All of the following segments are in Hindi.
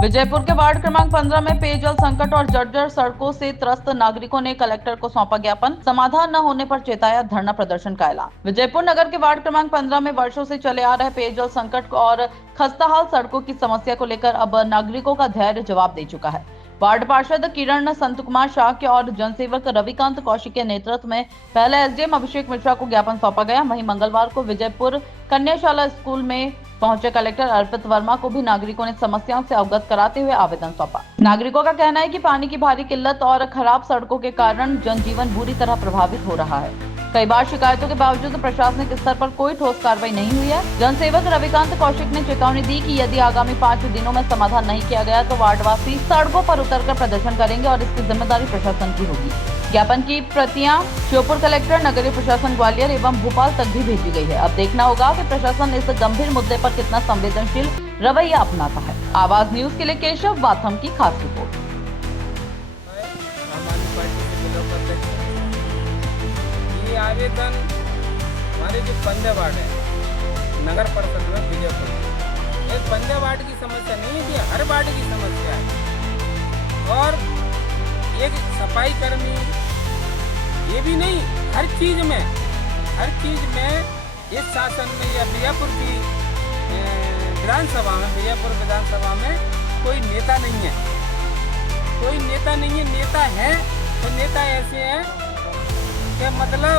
विजयपुर के वार्ड क्रमांक 15 में पेयजल संकट और जर्जर सड़कों से त्रस्त नागरिकों ने कलेक्टर को सौंपा ज्ञापन। समाधान न होने पर चेताया धरना प्रदर्शन का ऐलान। विजयपुर नगर के वार्ड क्रमांक 15 में वर्षों से चले आ रहे पेयजल संकट और खस्ताहाल सड़कों की समस्या को लेकर अब नागरिकों का धैर्य जवाब दे चुका है। वार्ड पार्षद किरण संत कुमार शाक्य और जनसेवक रविकांत कौशिक के नेतृत्व में पहले एसडीएम अभिषेक मिश्रा को ज्ञापन सौंपा गया। वहीं मंगलवार को विजयपुर कन्याशाला स्कूल में पहुंचे कलेक्टर अर्पित वर्मा को भी नागरिकों ने समस्याओं से अवगत कराते हुए आवेदन सौंपा। नागरिकों का कहना है कि पानी की भारी किल्लत और खराब सड़कों के कारण जनजीवन बुरी तरह प्रभावित हो रहा है। कई बार शिकायतों के बावजूद प्रशासनिक स्तर पर कोई ठोस कार्रवाई नहीं हुई है। जनसेवक रविकांत कौशिक ने चेतावनी दी कि यदि आगामी 5 दिनों में समाधान नहीं किया गया तो वार्डवासी सड़कों पर उतरकर प्रदर्शन करेंगे और इसकी जिम्मेदारी प्रशासन की होगी। ज्ञापन की प्रतियां श्योपुर कलेक्टर, नगरीय प्रशासन ग्वालियर एवं भोपाल तक भी भेजी गई है। अब देखना होगा कि प्रशासन इस गंभीर मुद्दे पर कितना संवेदनशील रवैया अपनाता है। आवाज न्यूज के लिए केशव वाथम की खास रिपोर्ट। ये आवेदन हमारे जो 15 वार्ड है नगर परिषद में विजयपुर, एक 15 वार्ड की समस्या नहीं है, ये हर वार्ड की समस्या है। और एक सफाई कर्मी ये भी नहीं, हर चीज में इस शासन में या विजयपुर की विधानसभा में, विजयपुर विधानसभा में कोई नेता नहीं है, नेता है तो नेता ऐसे हैं कि मतलब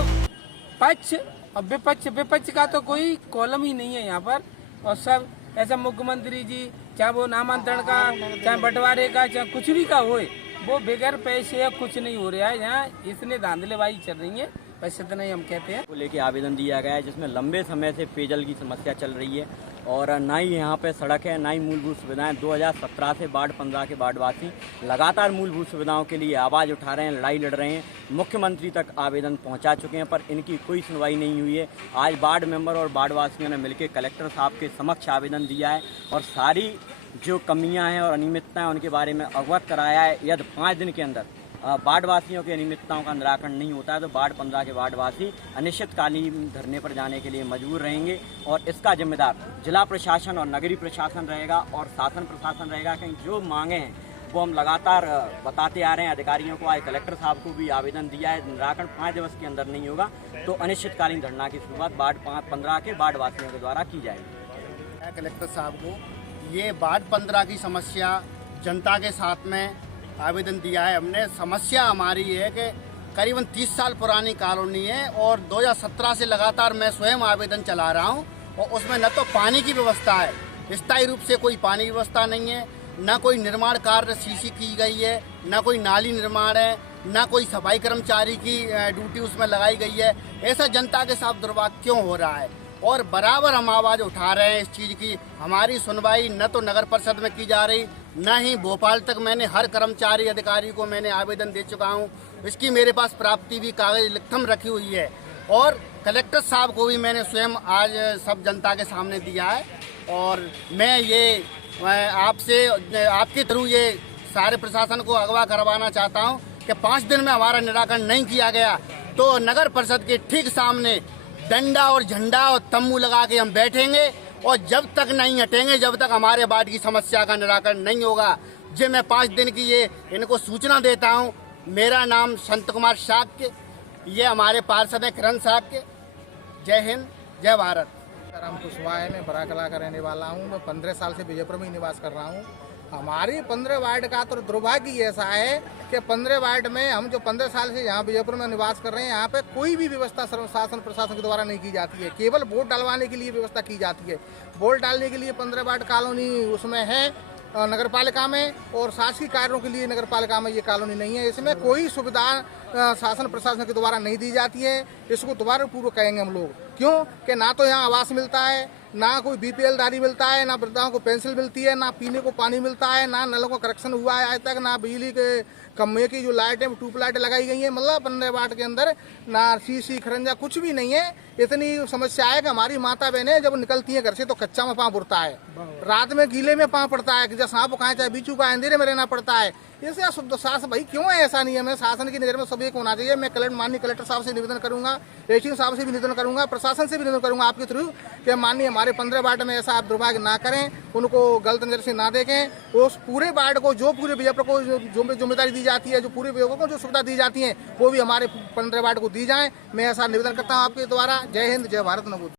पक्ष और विपक्ष का तो कोई कॉलम ही नहीं है यहाँ पर। और सब ऐसा मुख्यमंत्री जी, चाहे वो नामांतरण का, चाहे बंटवारे का, चाहे कुछ भी का होए, वो बगैर पैसे कुछ नहीं हो रहा है। यहाँ इसने धांधलेबाजी चल रही है, वैसे तो नहीं हम कहते हैं। को लेके आवेदन दिया गया है जिसमें लंबे समय से पेयजल की समस्या चल रही है और ना ही यहाँ पे सड़क है, ना ही मूलभूत सुविधाएं। 2017 से वार्ड 15 के वार्डवासी लगातार मूलभूत सुविधाओं के लिए आवाज़ उठा रहे हैं, लड़ाई लड़ रहे हैं, मुख्यमंत्री तक आवेदन पहुँचा चुके हैं, पर इनकी कोई सुनवाई नहीं हुई है। आज वार्ड मेंबर और वार्डवासियों ने मिलकर कलेक्टर साहब के समक्ष आवेदन दिया है और सारी जो कमियां हैं और अनियमितताएं उनके बारे में अवगत कराया है। यदि 5 दिन के अंदर वार्डवासियों की अनियमितताओं का निराकरण नहीं होता है तो वार्ड 15 के वार्डवासी अनिश्चितकालीन धरने पर जाने के लिए मजबूर रहेंगे और इसका जिम्मेदार जिला प्रशासन और नगरीय प्रशासन रहेगा और शासन प्रशासन रहेगा। क्योंकि जो मांगे हैं वो हम लगातार बताते आ रहे हैं अधिकारियों को। आज कलेक्टर साहब को भी आवेदन दिया है, निराकरण 5 दिवस के अंदर नहीं होगा तो अनिश्चितकालीन धरना की शुरुआत वार्ड 15 के वार्डवासियों के द्वारा की जाएगी। कलेक्टर साहब को ये वार्ड 15 की समस्या जनता के साथ में आवेदन दिया है हमने। समस्या हमारी है कि करीबन 30 साल पुरानी कॉलोनी है और 2017 से लगातार मैं स्वयं आवेदन चला रहा हूं और उसमें न तो पानी की व्यवस्था है, स्थायी रूप से कोई पानी की व्यवस्था नहीं है, न कोई निर्माण कार्य सीसी की गई है, न कोई नाली निर्माण है, न कोई सफाई कर्मचारी की ड्यूटी उसमें लगाई गई है। ऐसा जनता के साथ दुर्भाग्य क्यों हो रहा है? और बराबर हम आवाज़ उठा रहे हैं इस चीज़ की। हमारी सुनवाई न तो नगर परिषद में की जा रही, न ही भोपाल तक मैंने हर कर्मचारी अधिकारी को मैंने आवेदन दे चुका हूं। इसकी मेरे पास प्राप्ति भी कागज लिखम रखी हुई है और कलेक्टर साहब को भी मैंने स्वयं आज सब जनता के सामने दिया है। और मैं ये आपसे आपके थ्रू ये सारे प्रशासन को अगवा करवाना चाहता हूँ कि 5 दिन में हमारा निराकरण नहीं किया गया तो नगर परिषद के ठीक सामने डंडा और झंडा और तम्बू लगा के हम बैठेंगे और जब तक नहीं हटेंगे, जब तक हमारे वार्ड की समस्या का निराकरण नहीं होगा। जो मैं 5 दिन की ये इनको सूचना देता हूँ। मेरा नाम संत कुमार शाक्य, ये हमारे पार्षद हैं किरण शाक्य। जय हिंद, जय भारत। राम कुशवाहा है, मैं बराकला का रहने वाला हूँ। मैं 15 साल से विजयपुर में निवास कर रहा हूँ। हमारी 15 वार्ड का तो दुर्भाग्य ऐसा है कि 15 वार्ड में हम जो 15 साल से यहाँ विजयपुर में निवास कर रहे हैं, यहाँ पे कोई भी व्यवस्था शासन प्रशासन के द्वारा नहीं की जाती है। केवल वोट डलवाने के लिए व्यवस्था की जाती है। वोट डालने के लिए 15 वार्ड कॉलोनी उसमें है नगर पालिका में और शासकीय कार्यों के लिए नगर पालिका में ये कॉलोनी नहीं है। इसमें कोई सुविधा शासन प्रशासन के द्वारा नहीं दी जाती है। इसको दोबारा पूर्व कहेंगे हम लोग, क्यों कि ना तो यहाँ आवास मिलता है, ना कोई बीपीएल दारी मिलता है, ना वृद्धाओं को पेंशन मिलती है, ना पीने को पानी मिलता है, ना नलों का कनेक्शन हुआ है आज तक, ना बिजली के खम्भे की जो लाइटें ट्यूब लाइटें लगाई गई हैं। मतलब 15 वार्ड के अंदर ना सीसी खरंजा कुछ भी नहीं है। इतनी समस्या है कि हमारी माता बहनें जब निकलती हैं घर से तो कच्चा में पाँव बुड़ता है, रात में गीले में पाँव पड़ता है कि जब सांप खाए चाहे बिच्छू का अंधेरे में रहना पड़ता है। ऐसे शासन भाई क्यों है ऐसा नियम है? शासन की नज़र में सब एक होना चाहिए। मैं माननीय कलेक्टर साहब से निवेदन करूंगा, एसडीएम साहब से भी निवेदन करूंगा, प्रशासन से भी निवेदन करूंगा आपके थ्रू कि माननीय हमारे 15 वार्ड में ऐसा आप दुर्भाग्य ना करें, उनको गलत नज़र से ना देखें। उस पूरे वार्ड को जो पूरे बीजेपी को जो जिम्मेदारी दी जाती है, जो पूरे बीजेपी को जो सुविधा दी जाती है, वो भी हमारे 15 वार्ड को दी जाए। मैं ऐसा निवेदन करता हूँ आपके द्वारा। जय हिंद, जय भारत, नमो।